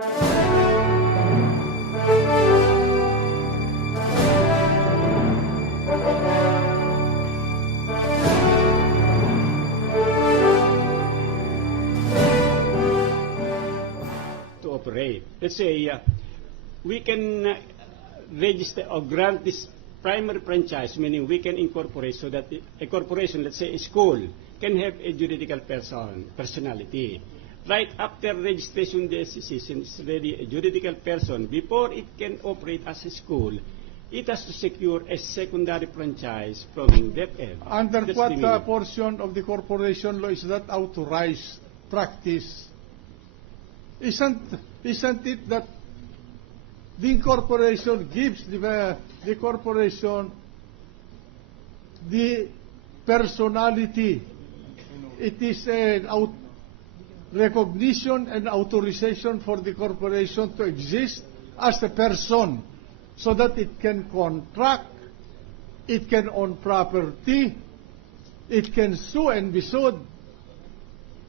To operate. Let's say we can register or grant this primary franchise, meaning we can incorporate so that a corporation, let's say a school, can have a juridical personality. Right after registration, the SEC is already a juridical person. Before it can operate as a school, it has to secure a secondary franchise from DepEd. Under That's what the meaning. portion of the corporation law is that authorized practice? Isn't it that the incorporation gives the corporation the personality? It is an recognition and authorization for the corporation to exist as a person so that it can contract, it can own property, it can sue and be sued,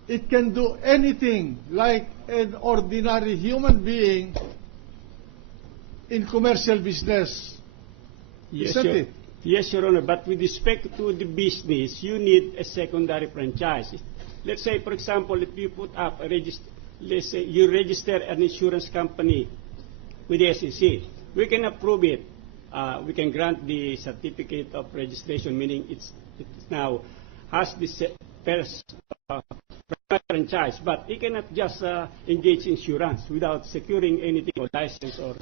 it can do anything like an ordinary human being in commercial business. Isn't it? Yes, Your Honor, but with respect to the business, you need a secondary franchise. Let's say, for example, if you put up let's say you register an insurance company with the SEC, we can approve it. We can grant the certificate of registration, meaning it now has this franchise, but it cannot just engage insurance without securing anything or license or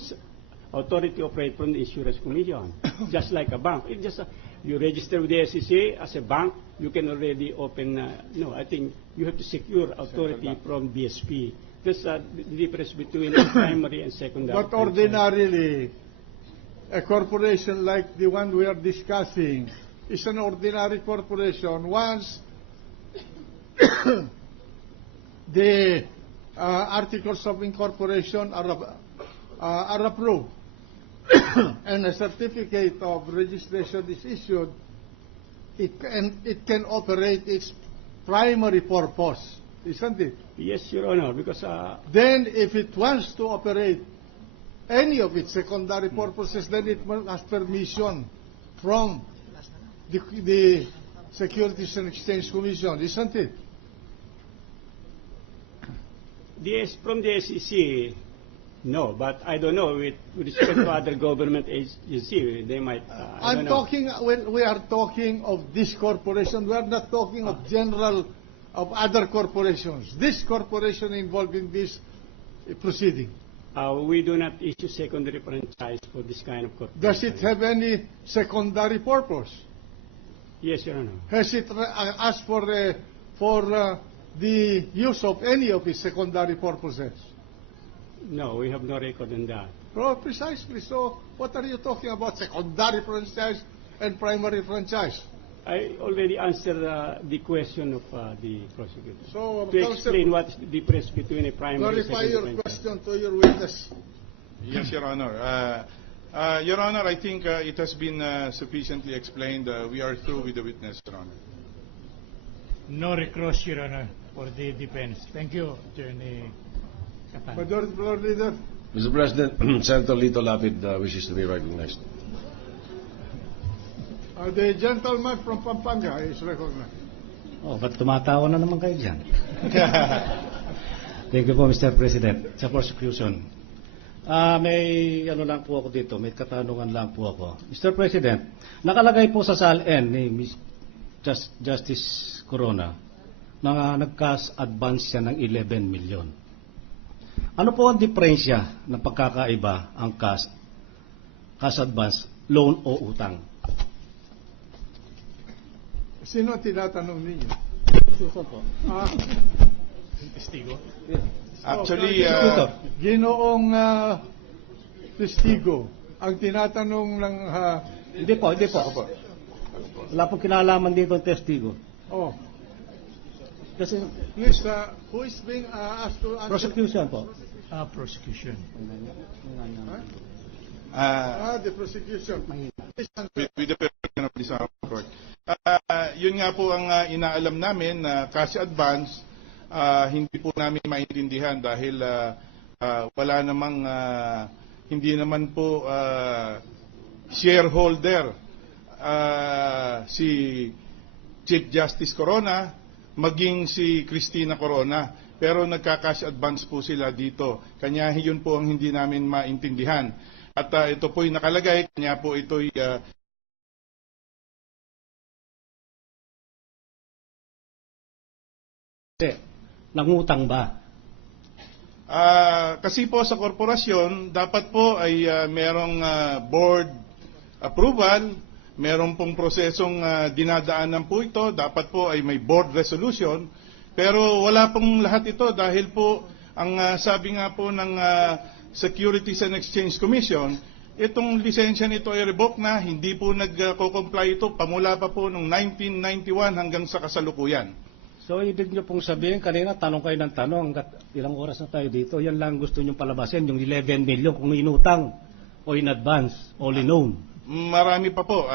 authority to operate from the Insurance Commission, just like a bank. It just you register with the SEC as a bank, you can already open. No, I think you have to secure authority from BSP. That's the difference between primary and secondary. But ordinarily, a corporation like the one we are discussing is an ordinary corporation. Once the articles of incorporation are approved and a certificate of registration is issued, it can operate its primary purpose, isn't it? Yes, Your Honor, because Then if it wants to operate any of its secondary purposes, then it must ask permission from the Securities and Exchange Commission, isn't it? yes, from the SEC, no, but I don't know with respect to other government agency, they might. I don't know. When we are talking of this corporation, we are not talking of of other corporations. This corporation involved in this proceeding. We do not issue secondary franchise for this kind of corporation. Does it have any secondary purpose? Yes, Your Honor. Has it asked for the use of any of its secondary purposes? No, we have no record on that. Oh, precisely. So, what are you talking about? Secondary franchise and primary franchise? I already answered the question of the prosecutor. So, To explain what is the difference between a primary and clarify your secondary franchise. question to your witness. Yes, Your Honor. Your Honor, I think it has been sufficiently explained. We are through with the witness, Your Honor. No recross, Your Honor, for the defense. Thank you, Attorney Kapan. Majority Floor Leader. Mr. President, Senator Lito Lapid wishes to be recognized. The gentleman from Pampanga is recognized. Oh, ba't tumatawa na naman kayo dyan? Thank you po, Mr. President. Sa prosecution. May ano lang po ako dito, may katanungan lang po ako. Mr. President, nakalagay po sa SALN ni Justice Corona na nag-cash advance siya ng 11 million. Ano po ang diferensya ng pagkakaiba ang cash advance, loan o utang? Sino tinatanong ninyo? Suso po. Testigo. Actually, Ginoong testigo ang tinatanong ng Hindi po. Wala pong kinalaman dito ang testigo. oh, Kasi please, who is being asked to answer? prosecution po. Prosecution. The prosecution. with the permission of this court. Yun nga po ang inaalam namin na cash advance, hindi po namin maintindihan dahil wala namang, hindi naman po shareholder si Chief Justice Corona, maging si Cristina Corona. Pero nagka-cash advance po sila dito. Kanya yun po ang hindi namin maintindihan. At ito po'y nakalagay, kanya po ito'y nangutang ba? kasi po sa korporasyon, dapat po ay merong board approval, merong pong prosesong dinadaanan po ito, dapat po ay may board resolution, pero wala pong lahat ito dahil po ang sabi nga po ng Securities and Exchange Commission, itong lisensya nito ay revoke na, hindi po nagko-comply ito pamula pa po noong 1991 hanggang sa kasalukuyan. So, ibig nyo pong sabihin, kanina tanong kayo ng tanong, ilang oras na tayo dito, yan lang gusto nyo palabasin, yung 11 million kung inutang o in advance, all in own. Marami pa po.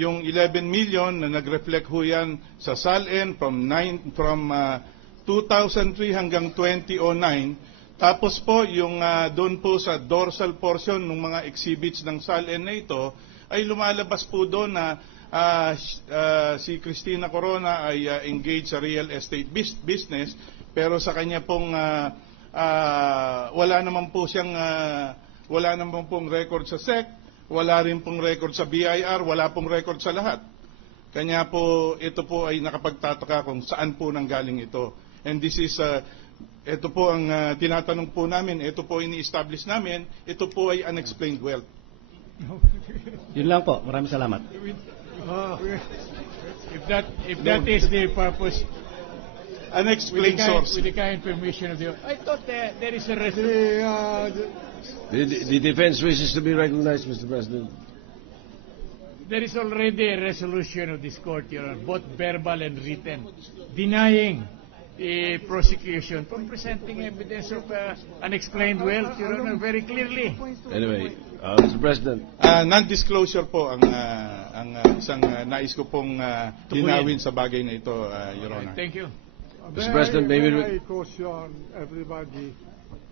Yung 11 million na nag-reflect ho yan sa SALN from 2003 hanggang 2009. Tapos po, yung doon po sa dorsal portion ng mga exhibits ng SALN na ito, ay lumalabas po doon na si Cristina Corona ay engaged sa real estate business, pero sa kanya pong wala naman po siyang wala naman pong record sa SEC, wala rin pong record sa BIR, wala pong record sa lahat. Kanya po ito po ay nakapagtataka kung saan po nanggaling ito. And this is ito po ang tinatanong po namin, ito po ini-establish namin, ito po ay unexplained wealth. Yun lang po, maraming salamat. If that is the purpose, Unexplained source. with the kind permission of the, I thought there is a resolution. The defense wishes to be recognized, Mr. President. There is already a resolution of this court, Your Honor, both verbal and written, denying the prosecution from presenting evidence of unexplained wealth, Your Honor, very clearly. Anyway, Mr. President. Non-disclosure po ang isang nais ko pong linawin sa bagay na ito, Your Honor. Thank you. Mr. President, maybe I caution everybody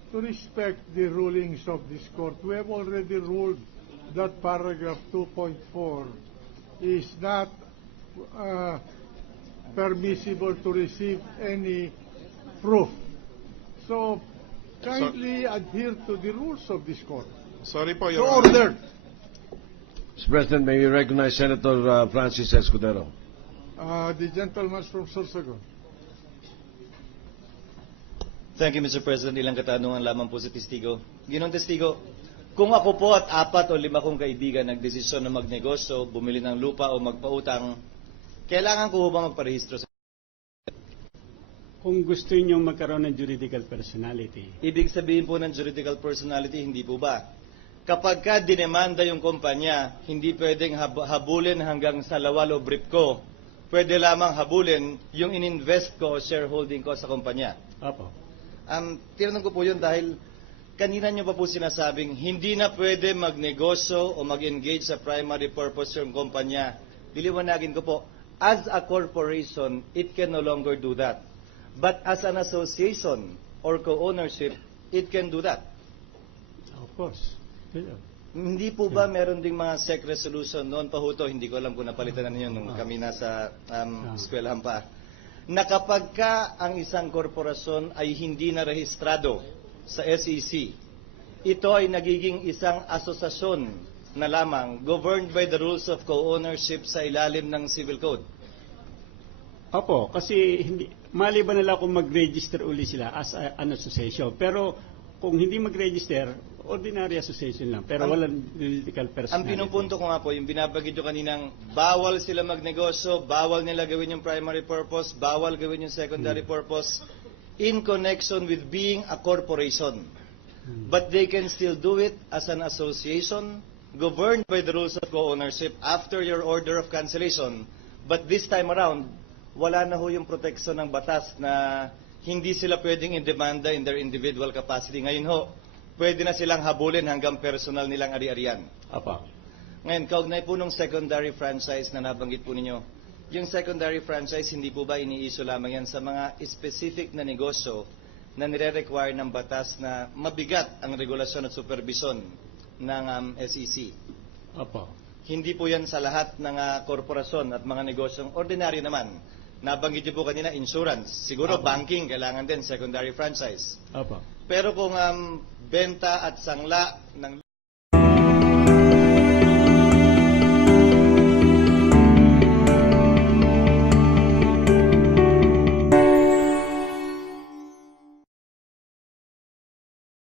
to respect the rulings of this court. We have already ruled that paragraph 2.4 is not permissible to receive any proof. So, kindly adhere to the rules of this court. Sorry po, So Your Honor. ordered. Mr. President, may we recognize Senator Francis Escudero. The gentleman from Sorsogon. Thank you, Mr. President. Ilang katanungan lamang po sa testigo. Ginong testigo, kung ako po at 4 o 5 kong kaibigan nagdesisyon na magnegosyo, bumili ng lupa o magpautang, kailangan ko ba magparehistro sa... Kung gusto niyo magkaroon ng juridical personality, Ibig sabihin po ng juridical personality, hindi po ba? Kapag ka dinemanda yung kumpanya, hindi pwedeng habulin hanggang sa lawal o brief ko. Pwede lamang habulin yung ininvest ko o shareholding ko sa kumpanya. opo. Tinanong ko po yun dahil kanina nyo pa po sinasabing hindi na pwede magnegosyo o mag-engage sa primary purpose yung kumpanya. Diliwanagin ko po, as a corporation, it can no longer do that. But as an association or co-ownership, it can do that. Of course. Hindi po ba meron ding mga SEC resolution noon pa ho to, hindi ko alam kung napalitan na ninyo nung kami nasa eskwelahan pa, na kapag ka ang isang korporasyon ay hindi na rehistrado sa SEC, ito ay nagiging isang asosasyon na lamang governed by the rules of co-ownership sa ilalim ng Civil Code. Opo, kasi maliban nila kung mag-register uli sila as an association. Pero kung hindi mag-register, ordinary association lang. Pero walang juridical personality. Ang pinupunto ko nga po, yung binabagid nyo kaninang bawal sila magnegosyo, bawal nila gawin yung primary purpose, bawal gawin yung secondary purpose in connection with being a corporation. But they can still do it as an association governed by the rules of co-ownership after your order of cancellation. But this time around, wala na ho yung proteksyon ng batas na hindi sila pwedeng indemanda in their individual capacity. Ngayon ho, pwede na silang habulin hanggang personal nilang ari-arian. Opo. Ngayon, kaugnay po nung secondary franchise na nabanggit po ninyo, yung secondary franchise, hindi po ba iniiso lamang yan sa mga specific na negosyo na nire-require ng batas na mabigat ang regulasyon at supervision ng SEC. Opo. Hindi po yan sa lahat ng korporasyon at mga negosyong ordinaryo naman. Nabanggit niyo po kanina, insurance. Siguro banking, kailangan din secondary franchise. Opo. Pero kung benta at sangla ng